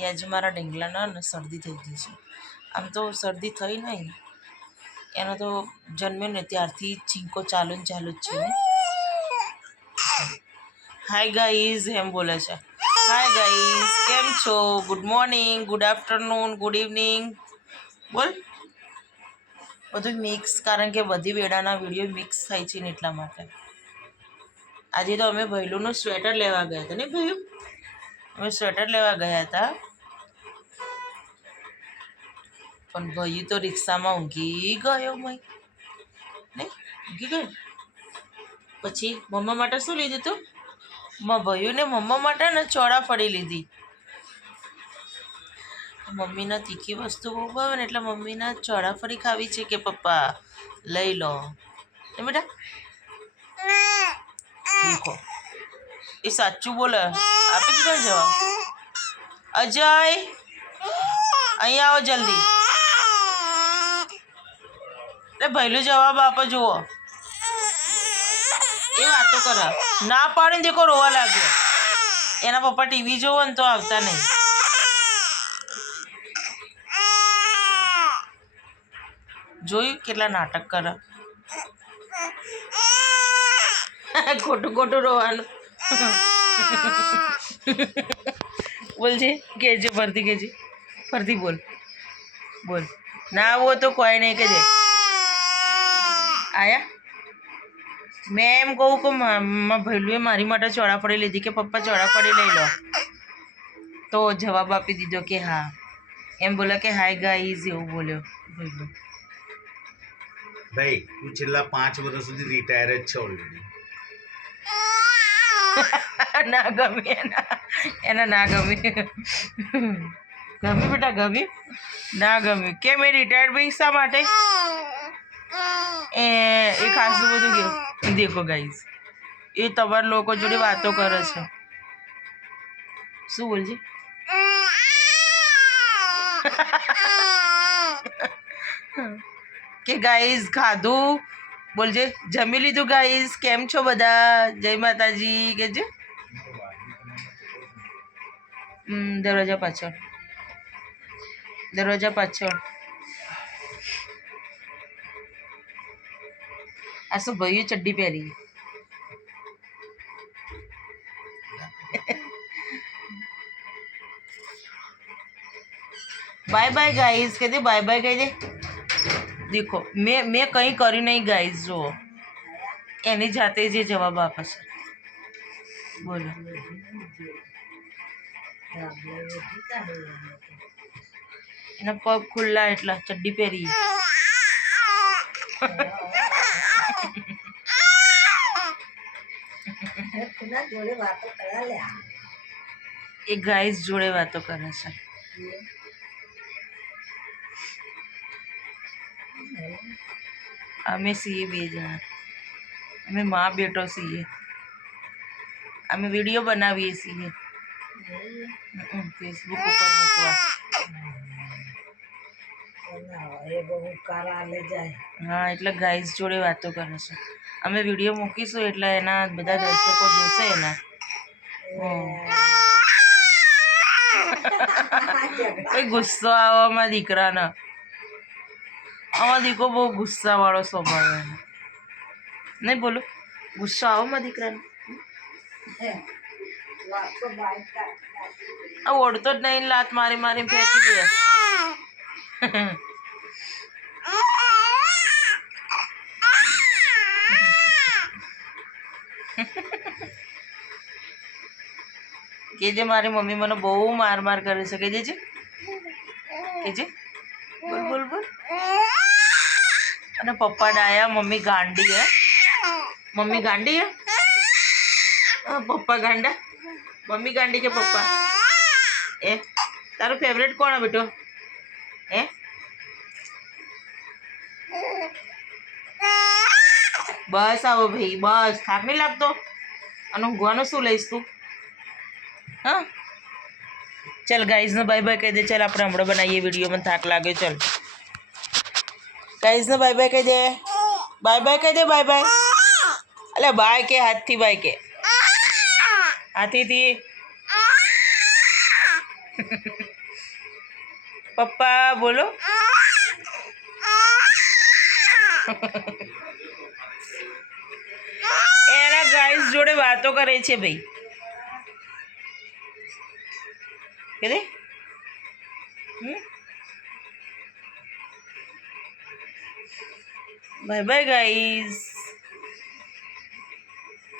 એ આજે મારા ડેંગલાના શરદી થઈ ગઈ છે. આમ તો શરદી થઈ નહીં. એનો તો જન્મ્યો ને ત્યારથી ચીંકો ચાલુ ને ચાલુ જ છે. હાય ગાઈઝ એમ બોલે છે. હાય ગાઈઝ કેમ છો? Good morning good afternoon good evening બોલ. બધું મિક્સ કારણ કે બધી વેડાના વીડિયો મિક્સ થાય છે ને એટલા માટે. આજે તો અમે ભૈલુંનું સ્વેટર લેવા ગયા હતા ને ભૈયું? અમે સ્વેટર લેવા ગયા હતા. પણ ભાઈ તો રિક્ષામાં ઊંઘી ગયો મય. નહીં? ઊંઘી ગયો? પછી મમ્મા માટે શું લીધું તું? મા ભાઈઓને મમ્મા માટે ને ચોળા ફળી લીધી. મમ્મીના તીખી વસ્તુ બહુ ભાવે ને એટલે મમ્મીના ચોળાફળી ખાવી છે કે પપ્પા? લઈ લો. એ બેટા? દેખો એ સાચું બોલે. આપી દીધો જવાબ? અજય, અહીંયા આવો જલ્દી. એટલે ભૈલું જવાબ આપો, જુઓ. એ વાતો કરો. ના પાડીને દેખો રોવા લાગ્યો. એના પપ્પા ટીવી જોવો ને તો આવતા નહીં. જોયું કેટલા નાટક કરે? ખોટું ખોટું રોવાનું. બોલજે કેજે ફરતી કેજે ફરતી બોલ. બોલ. ના આવો તો કોઈ નહીં, કહેજે. આયા મેં એમ કહું કે મારા ભૈલુએ મારી માટે ચોળાફળી લીધી કે પપ્પા ચોળાફળી લઈ લો તો જવાબ આપી દીધો કે હા એમ બોલે કે હાય ગાઈઝ એવું બોલ્યો ભૈલું ભાઈ તું છેલ્લા પાંચ વર્ષ સુધી રિટાયર જ છે ઓલરેડી ના ગમી એના એના ના ગમી ગમી બેટા ગમી ના ગમ્યું કેમ એ રિટાયર્ડ ભાઈ શા માટે એ એ ખાસું બધું ગયું દેખો ગાઈઝ એ તમારા લોકો જોડે વાતો કરે છે શું બોલજે કે ગાઈઝ ખાધું બોલજે જમી લીધું ગાઈઝ કેમ છો બધા જય માતાજી કે જે હમ, દરવાજા પાછળ દરવાજા પાછળ આ શું ભાઈએ ચડ્ડી પહેરી? બાય બાય ગાઈઝ કહી દે બાય બાય કહી દે દેખો, મેં મેં કંઈ કર્યું નહીં ગાઈઝ જુઓ. એની જાતે જે જવાબ આપે છે. બોલો. એના પગ ખુલ્લા એટલા, ચડ્ડી પહેરી. એ ગાઈઝ જોડે વાતો કરે છે. અમે છીએ બે જણા. અમે મા બેટો છીએ અમે વીડિયો બનાવીએ છીએ ફેસબુક ઉપર મૂકવા. હા, એટલે ગાઈઝ જોડે વાતો કરે છે. અમે વીડિયો મૂકીશું, એટલે એના બધા દર્શકો જોશે એના. કોઈ ગુસ્સો આવવામાં દીકરાને? આમાં દીકરો બહુ ગુસ્સાવાળો સ્વભાવ એનો. નહીં બોલો? ગુસ્સો આવવામાં દીકરાને? આ ઓળતો જ નહીં લાત મારી મારી ફેંકી દે. કેજે મારી મમ્મી મને બહુ માર માર કરે છે. કેજે છે? કેજે બોલ બોલ બોલ. અને પપ્પા ડાયા, મમ્મી ગાંડી હે. મમ્મી ગાંડી હે? પપ્પા ગાંડા. મમ્મી ગાંડી કે પપ્પા? એ, તારો ફેવરેટ કોણ હે બેટો? હે? બસ આવો ભાઈ, બસ. થાક નહીં લાગતો? અને ઊંઘવાનું શું લઈશ તું? હા ચાલ ગાઈઝને બાય બાય કહી દે ચાલ આપણે હમણાં બનાવીએ વીડિયો મને થાક લાગ્યો ચાલ ગાઈઝને બાય બાય કહી દે બાય બાય કહી દે બાય બાય અલે બાય કે હાથથી બાય કે હાથીથી પપ્પા બોલો એના ગાઈસ જોડે વાતો કરે છે ભાઈ કે રે બાય બાય ગાઈસ